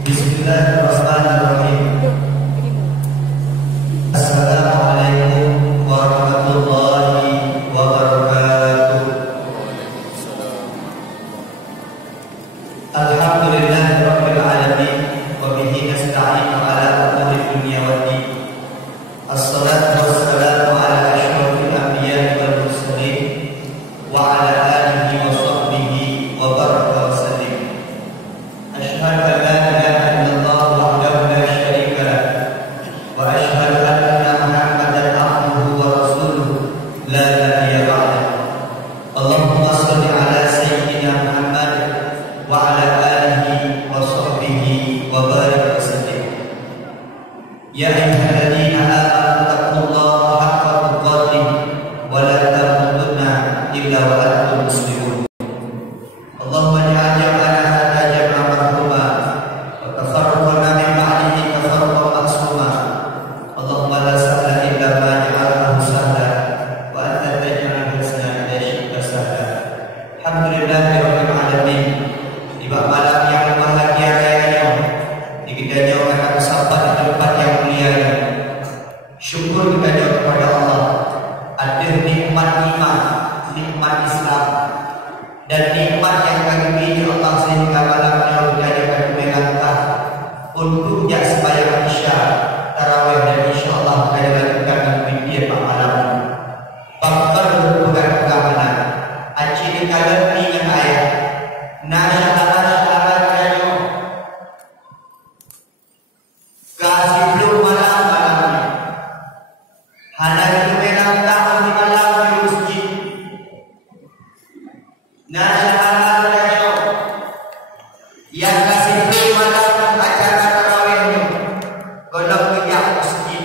Bismillahirrahmanirrahim. Assalamualaikum warahmatullahi wabarakatuh. Alhamdulillahirabbil alamin wa bihi nasta'inu ala umuri dunya waddin. Assalatu wassalamu ala asyrofil anbiya'i wal mursalin wa ala alihi wa sahbihi wa baraka wa sallim. Asyhadu an la ilaha illallah wahdahu la syarika lah wa asyhadu anna Muhammadan abduhu wa rasuluhu la nabiyya ba'dahu. Allahumma shalli ala sayyidina Muhammad wa ala alihi wa sahbihi wa barik wa sallim. Ya ayyuhalladzina amanu taqullaha haqqa tuqatih wa la tamutunna illa wa antum muslimun. Allahumma ja'al jam'ana hadha jam'an marhuma wa tafarraqna min ba'dihi tafarruqan ma'suma. Allahumma la sahla illa ma ja'altahu sahlan wa anta taj'alul husna idza syi'ta sahla. Alhamdulillahirabbil alamin. Di malam yang bahagia raya di kita jauhkan sahabat di tempat yang mulia ini. Syukur kita jauh kepada Allah. Ada nikmat iman, nikmat Islam, dan nikmat yang kami beri Allah sehingga malam yang menjadikan melangkah untuk jak sembahyang Isya, tarawih, dan insya-Allah kita lakukan nanti pada malam. Bakal bukan keamanan. Aci dikalan dengan ayat. Nasya'ala kayo. Kasih belum malam. Hana itu melangkah di malam di masjid. Nasya'ala kayo. Yang kasih belum malam acara tarawih. Golong kerja masjid.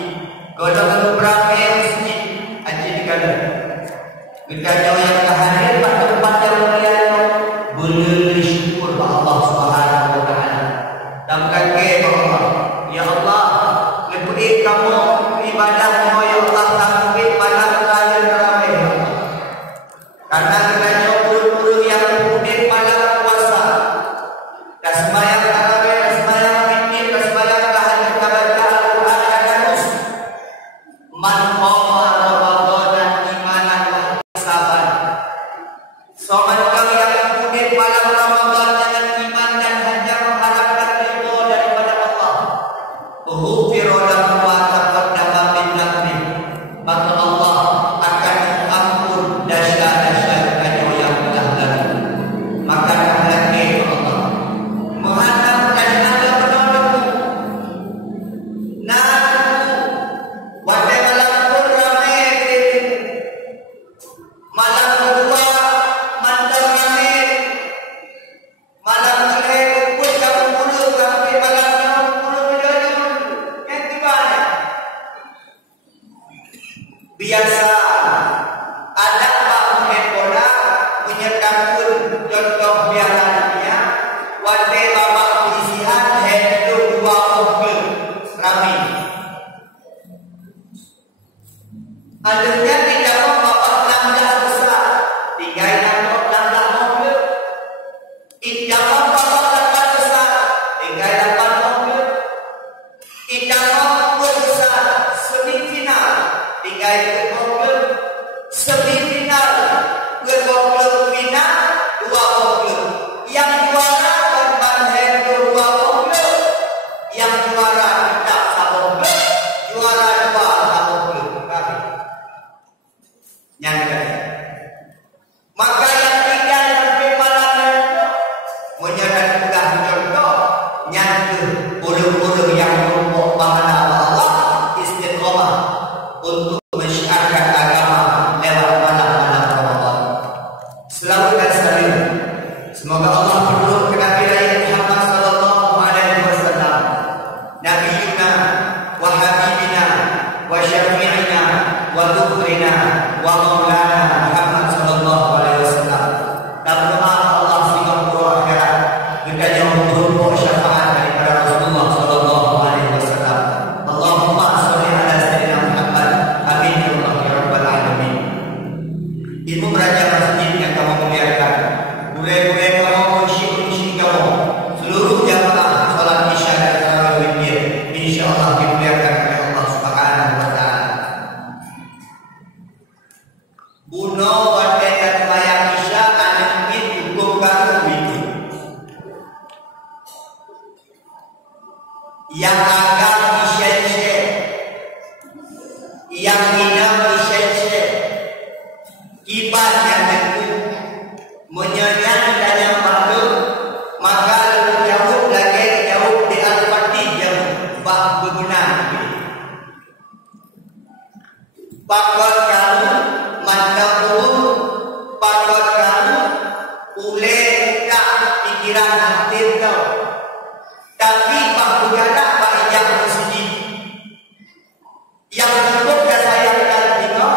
Golong beramai masjid. Aci dikalan. Kita jauh yang hadir pada tempat yang mulia itu boleh bersyukur kepada Allah Subhanahu wa taala. Dan berkata Allah, ya Allah, lebih kamu ibadahmu ya Allah sampai pada raya tarawih ya Allah. Karena kita jauh bulu-bulu yang mungkin pada puasa. Dan sembahyang tarawih, dan sembahyang witir, dan sembahyang tahajud, dan baca Al-Quran dan terus. Man qama Ramadan imanan wa ihtisaban. Sobat kami yang mungkin malam Ramadan dengan iman dan hanya mengharapkan ridho daripada Allah. Ghufira lahu ma taqaddama min dhanbi. Maka Allah akan mengampun dosa-dosa kamu yang telah lalu. Maka hendaknya Allah menghantarkan anda penolongmu. Wadai malam pun ramai dirimu. Malam kedua mandang ramai. Malam ketiga pun kamu puluh sampai malam 60 milion. Yang gimana? Biasa ada bahu ekola menyertakan contoh biasanya wadai babak pelisihan hidup 2 mobil ramai. Adanya tidak mau bapak nambah besar, 3 nambah mobil. Tidak mau bapak nambah besar, 3 mobil. Tidak mau besar, semifinal, 3 mobil. Semifinal, 2 mobil final, 2 mobil. Yang juara korban hidup 2 mobil. Yang juara tidak 1 mobil. Juara 2 mobil. Nyangka. Maka yang tinggal sampai malam itu menyerahkan contoh nyangka bulu-bulu yang merupakan pahala Allah istiqomah untuk mensyiarkan agama lewat malam-malam Ramadan. Selalu dan salam. Semoga Allah berdoa kepada Nabi Muhammad sallallahu alaihi wasallam, nabiyuna wa habibina wa syafi'ina wa dhukrina wa maulana Muhammad sallallahu alaihi wasallam. Dan doa Allah sehingga akhirat kita jauh berupa syafaat daripada Rasulullah sallallahu alaihi wasallam. Allahumma shalli ala sayyidina Muhammad. Amin ya rabbal alamin. Ibu beraja masjid yang kamu muliakan, boleh kamu musyrik kamu, seluruh jamaah salat Isya yang agak isyensye, yang minang isyensye, kibat yang teguh, menyanyian dan yang maklum, maka lebih jauh lagi jauh di al-fatih yang bak berguna. Pakot kamu, mantap pakot kamu, boleh buka pikiran hati kau. Tapi Pak Bugana Pak Ijak Masjid yang cukup dan sayangkan kita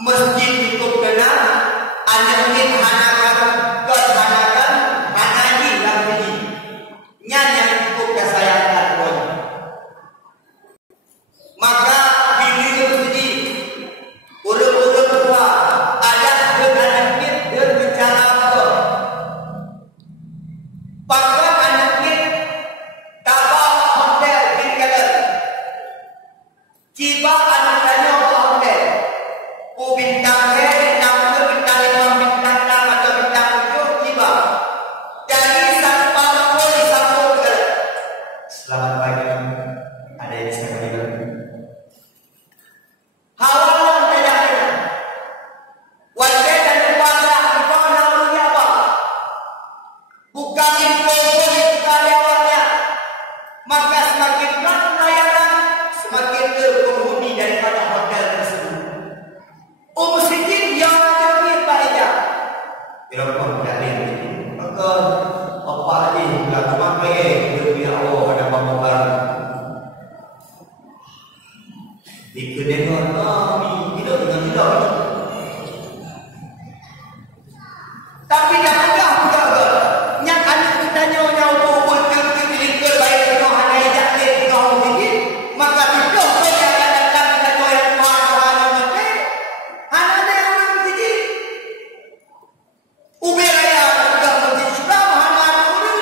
masjid cukup kena anamin hanakan hanakan hanani yang ini yang cukup dan sayangkan pun. Maka pilih masjid ulur-ulur tua ada dengan dan bicara itu pakar Ciba anak-anak hotel, bintang bintang bintang 5 bintang 6 atau bintang 7 ciba. Dari sampai disambung ke. Selamat pagi, ada yang saya berikan. Hawalan tidak ada. Wajah dan kuasa kita namanya apa? Bukan info bukan lewatnya. Maka semakin berat layanan, semakin berpenghuni daripada hotel tersebut. Masjid yang ada di Parijak. Berapa dari maka apa lagi pula cuma pergi lebih awal pada pembukaan. Dikedengar kami tidak dengan tidak. Tapi dah ada juga yang anak kita nyonya buat ke baik kita hanya ijak le kau ini maka tidak boleh akan datang kita doyan Tuhan nanti hanya ada orang tinggi ubaya juga masjid sudah hanya guru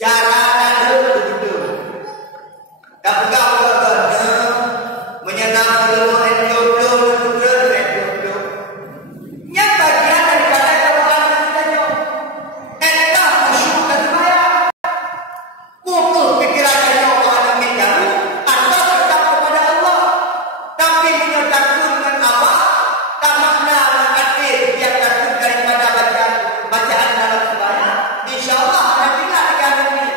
cara dan begitu tak pegang menyenang dulu yang bagian daripada kerohan kita nyo entah musuh dan maya pukul pikirannya orang mengganggu atau tetap kepada Allah tapi menyertakan dengan apa tak makna arti yang takut daripada bacaan dalam sembahyang insyaAllah nanti lah dengan ini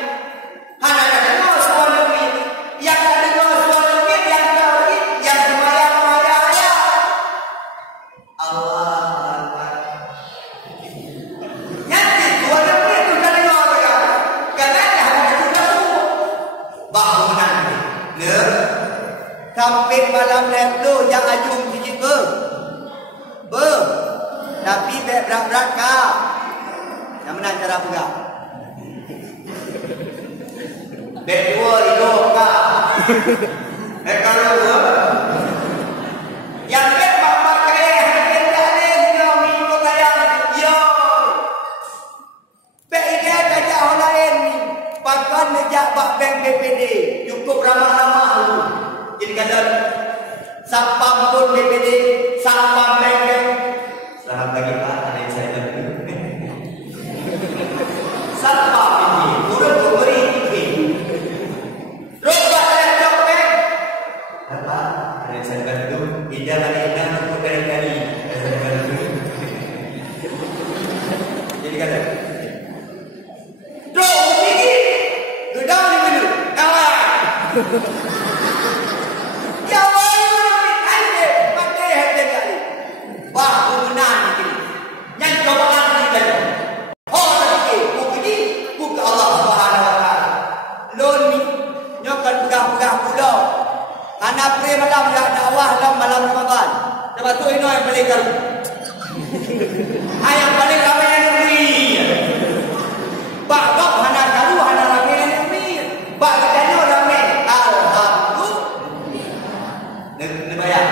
hanya ada semua demi yang ada semua demi yang tahu yang sembahyang maya Allah nyati dua demi itu dari orang karena hanya juga bangunan ne sampai malam itu yang ajung siji be tapi berat-berat ka yang mana cara buka dua itu ka kalau dua yang pakai harga ni dia minggu kaya yo BID gajah orang lain ni pakan nejak bak bank BPD cukup ramah-ramah dulu jadi kata sapam pun BPD sapam bank selamat pagi Pak ada yang saya bantu sapam ini turun memberi ini roba laptop bank apa ada yang saya bantu tidak ada yang untuk dari saya bantu jadi kata Bro, ini gedang ni dulu. Kawan. Jawab ini pakai hati kali. Wah, kebenaran ini. Yang cobaan ini tadi. Oh, tadi ini buka Allah Subhanahu Wa Taala. Lon ni nyokan pegang-pegang pulau. Anak pre malam dah dakwah dalam malam Ramadan. Sebab tu ini yang paling garu. Yang paling ramai yang negeri. Bak hana kalu hana ramai ni. Bak katanya ramai. Alhamdulillah. Nebaya.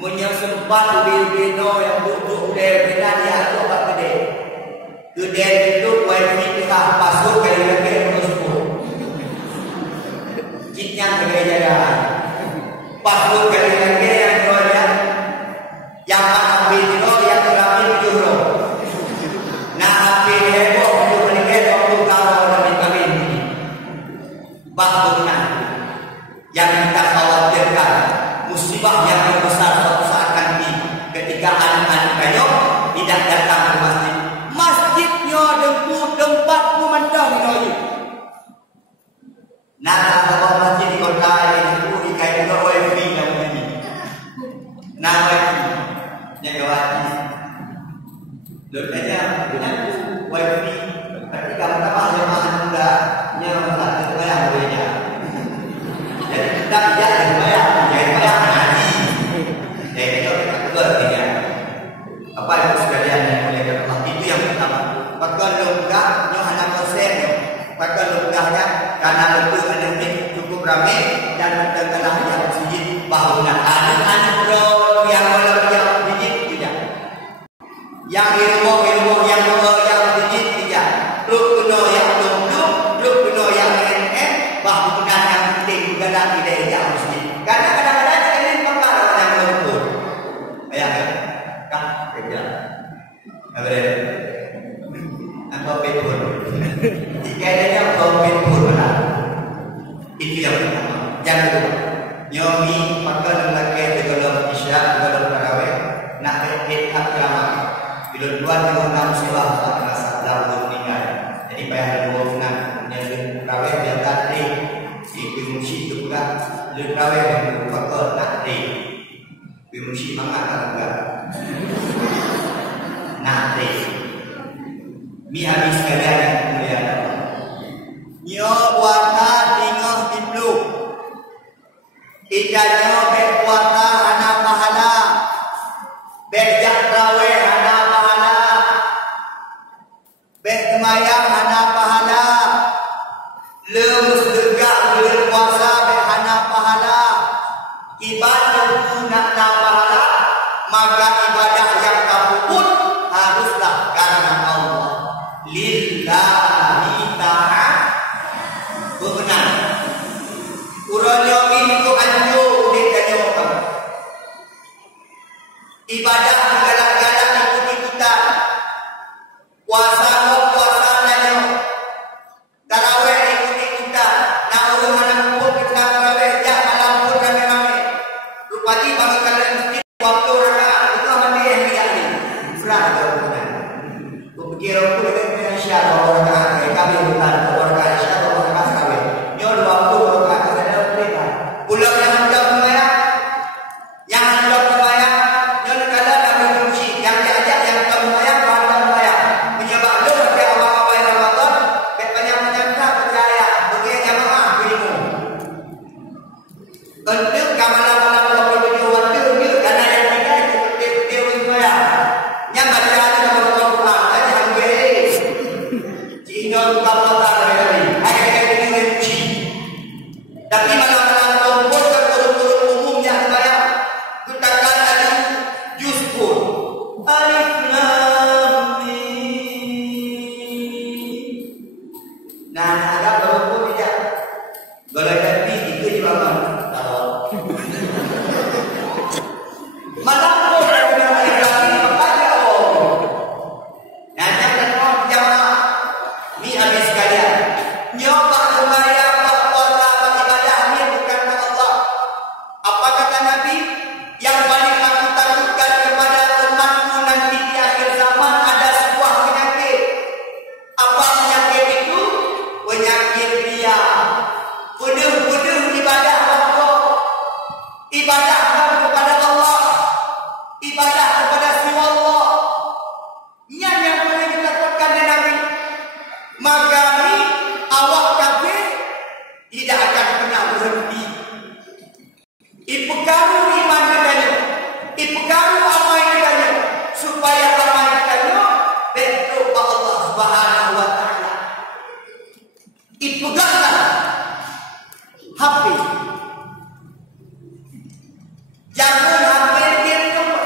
Munya sempat bino yang duduk de benar dia tu bak gede. Gede itu wifi kita pasuk kali lagi masuk. Kitnya kali jaya. Pasuk kali lagi yang dia yang ambil dino yang terakhir juro. Nah, ambil heboh. bangunan yang kita khawatirkan, musibah yang terbesar suatu saat nanti ketika anak-anak kayu tidak datang ke masjid. Masjidnya tempat memandang kayu. Nah, kalau masjid di kota itu dikait juga wifi namanya ini. Nah, wifi yang gawati. Lutanya punya wifi. Tapi kalau tambah jemaah muda, nyaman terbayang bolehnya. Jadi kita tidak terbayang ngaji. Jadi itu kedua tiga. Apa itu sekalian yang boleh Allah itu yang pertama. Maka logah nyohana kosen. Maka logahnya karena lebih ada cukup ramai dan tengah yang sujud bangunan anak-anak yang yang sujud tidak. Yang ilmu yang sujud tidak. Rukun yang rukun yang bangunan yang penting juga tidak yang sujud. Karena kadang-kadang ini perkara yang lembut. Bayangkan, kan kerja. Ada apa pun. Jika adanya komen pun benar. Itu yang pertama. Yang kedua, nyomi pakai lelaki di dalam isya, di dalam tarawih, nak berkait agama. Bila dua dengan enam silah tak rasa dalam meninggal. Jadi payah dua enam. Yang tarawih dia tadi, itu musik juga. Dia tarawih yang pakai tadi. Musik mana tak enggak? Nanti. Mi habis sekalian yang kemuliaan Allah. Nyo puasa tinggal di blue. Ikannya berpuasa hana pahala. Berjak tarawih hana pahala. Bersemayam hana pahala. Lemus legak berpuasa hana pahala. Ibadah nak pahala. Maka ibadah yang kamu pun haruslah karena Allah. Lillahi ta'ala benar. Urang yang ini kok anjur di tanyo kamu. Ibadah galak-galak ikut-ikutan. Puasa nanyo. Tarawih ikut-ikutan. Nak urang anak pun kita tarawih jak malam pun rame-rame. Rupanya bagi kalian mesti waktu rakaat itu mandi yang dialih. Berat benar. Pikir aku dengan Isya orang kami bukan orang Isya orang kami. Nyo 20 orang ada mereka. Pulang yang sudah membayar, yang sudah membayar, nyo kala kami kunci. Yang diajak yang sudah membayar, orang membayar. Menyebab lu sampai awal-awal Ramadan, banyak menyangka percaya, bagi jamaah ilmu. Untuk kamalan-kamalan waktu waktu ni karena yang kita dia membayar. Yang baca Ingat bukan Allah dari ayat-ayat ini benci. Tapi malam-malam tombol terkurung-kurung umum yang bayar. Kutakan ada juz pun. Alif Lam Mim. Nah, ada berapa tidak? Kalau tadi itu juga tahu. Malam pun ada lagi apa dia? Nanya dan jamaah. Ni habis sekalian. Nyoba sembahyang, puasa, ibadah ni bukan Allah. Apa kata Nabi? Yang paling aku takutkan kepada umatku nanti di akhir zaman ada sebuah penyakit. Apa penyakit itu? Penyakit dia. Penuh ibadah Allah. Ibadah kepada Allah. Ibadah kepada siwa Allah. Yang boleh ditakutkan dari Nabi. Maka ni awak kafir tidak akan pernah berhenti. Ipegaru iman katanya, ipegaru amal katanya, supaya amal katanya bentuk Allah Subhanahu Wa Taala. Ipeganglah hati. Jangan hampir dia semua.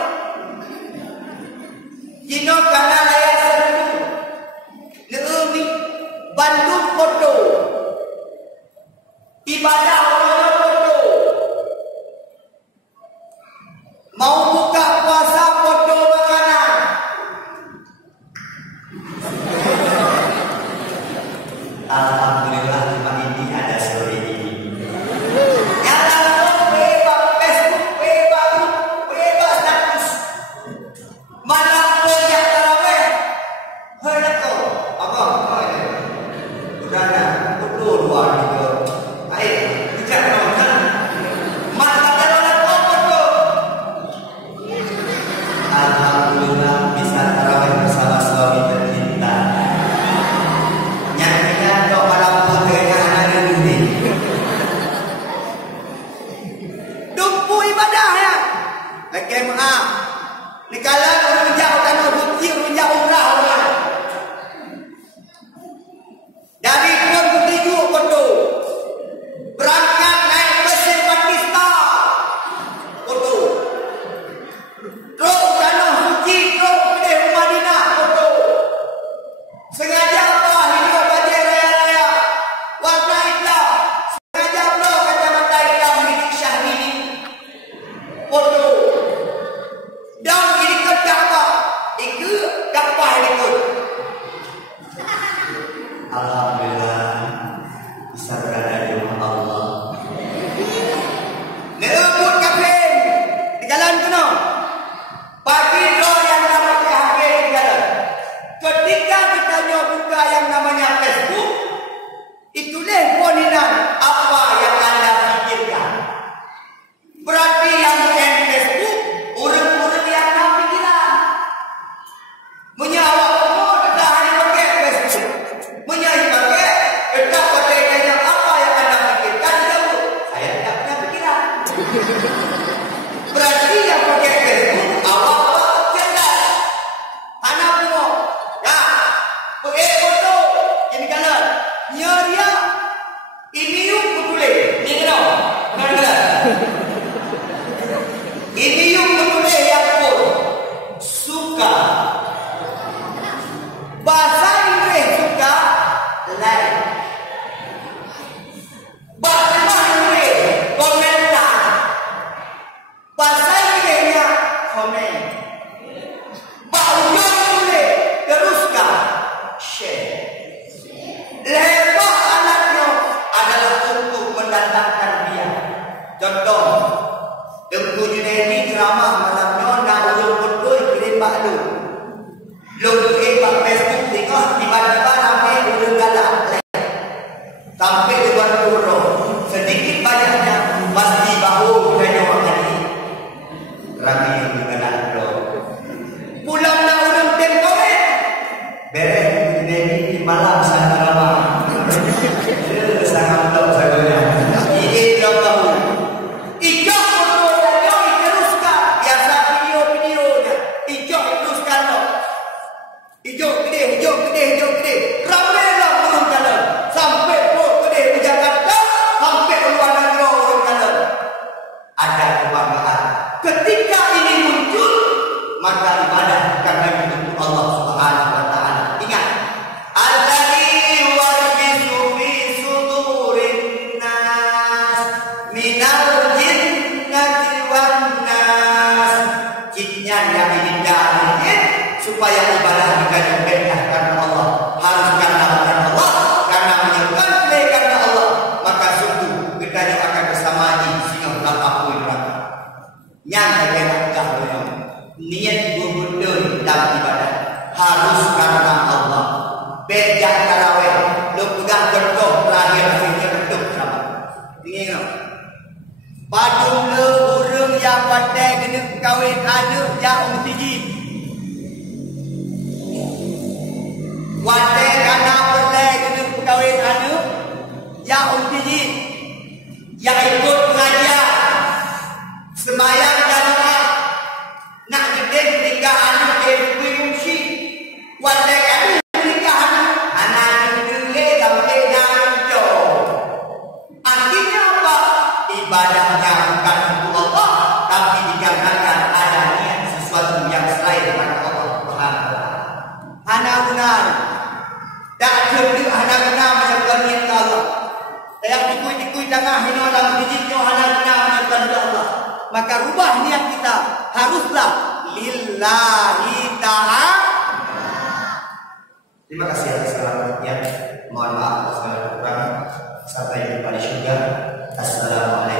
Jino kana layak seru. Neumi Bandung foto. Ibadah orang foto. Mau buka puasa foto makanan. Alhamdulillah cuma ini ada story. Dari Pon Putigu foto. Berangkat naik mesin Batista foto. Truk Tanah Suci, truk Kedai Madinah foto. Sengaja apa hidup bajai raya-raya warna hitam. Sengaja apa kacamata hitam milik Syahrini foto. Dan ini ke Kaabah. Itu Kaabah itu. Alhamdulillah bisa berada di rumah Allah. Nebut kafir di jalan kuno. Bagi doa yang namanya hakir di jalan. Ketika kita buka yang namanya Facebook, itulah poninan apa yang anda pikirkan. Berarti yang main Facebook, urut-urut yang anda pikiran. Menyawak semua kita hanya pakai Facebook. Menyawak pakai, kita pakai yang apa yang anda pikirkan. Jauh, saya tidak punya pikiran. Berarti yang pakai Facebook, awak cerdas. Anak semua, ya, pakai foto, ini kanan. Nyaria, ini yuk betulih. Ini kenal, benar-benar. Ini yuk betulih yang pun suka. Bahasa Inggris suka, like. Bahasa Inggris, komentar. Bahasa Inggrisnya, komen. Bahasa Inggris, teruskan, share. Lepas anaknya adalah untuk mendatangkan dia. Contoh, Tengku Junaidi ceramah malamnya nak ulung betul kirim baklu. Lung kirim pak Facebook tengok tiba-tiba ramai ulung galak. Sampai luar turun. Sedikit banyaknya pasti bahu dan orang tadi. Ramai yang galak bro. Pulang nak ulung tempoet. Beres Junaidi di malam sana ramah. Sangat betul sahaja. Ini belum tahu. Ijak foto saja diteruskan. Biasa video-videonya. Ijak teruskan lo. Hijau gede. Ramailah urut kanan. Sampai pun gede di Jakarta. Sampai luar negara urut kanan. Ada kebanggaan. Ketika ini muncul, maka ibadah karena untuk Allah Subhanahu wa taala. Ingat, alladzi yuwarrisu fi sudurin nas minal jinnati wan nas. Jinnya yang dihindarin supaya ibadah kita diberikan karena Allah. Harus karena Allah, karena menyembah karena Allah. Maka sungguh kita akan bersama di sini berapa yang terkena dahulu. Niat berbudaya dalam ibadah harus karena Allah. Beda tarawih, lu pegang betul terakhir akhirnya betul sama. Ini padung le urang yang pandai kena kawin anak yang tinggi. Wadai kana pandai kena kawin anak yang tinggi. Yang ikut pengajian semayang jamaah nak gede nikah anak ke fungsi. Wadai kana nikah anak dulu sampai nanti. Artinya apa? Ibadahnya bukan untuk Allah, tapi dikarenakan ada niat sesuatu yang selain daripada Allah Subhanahu wa taala. Anak benar. Tak cukup anak benar menyebabkan niat Allah. Yang dikui-dikui tengah hina dalam hidupnya anak benar menyebabkan Allah. Maka rubah niat kita haruslah lillahi ta'ala. Terima kasih atas segala perhatian. Mohon maaf atas segala kekurangan. Sampai jumpa di syurga. Assalamualaikum.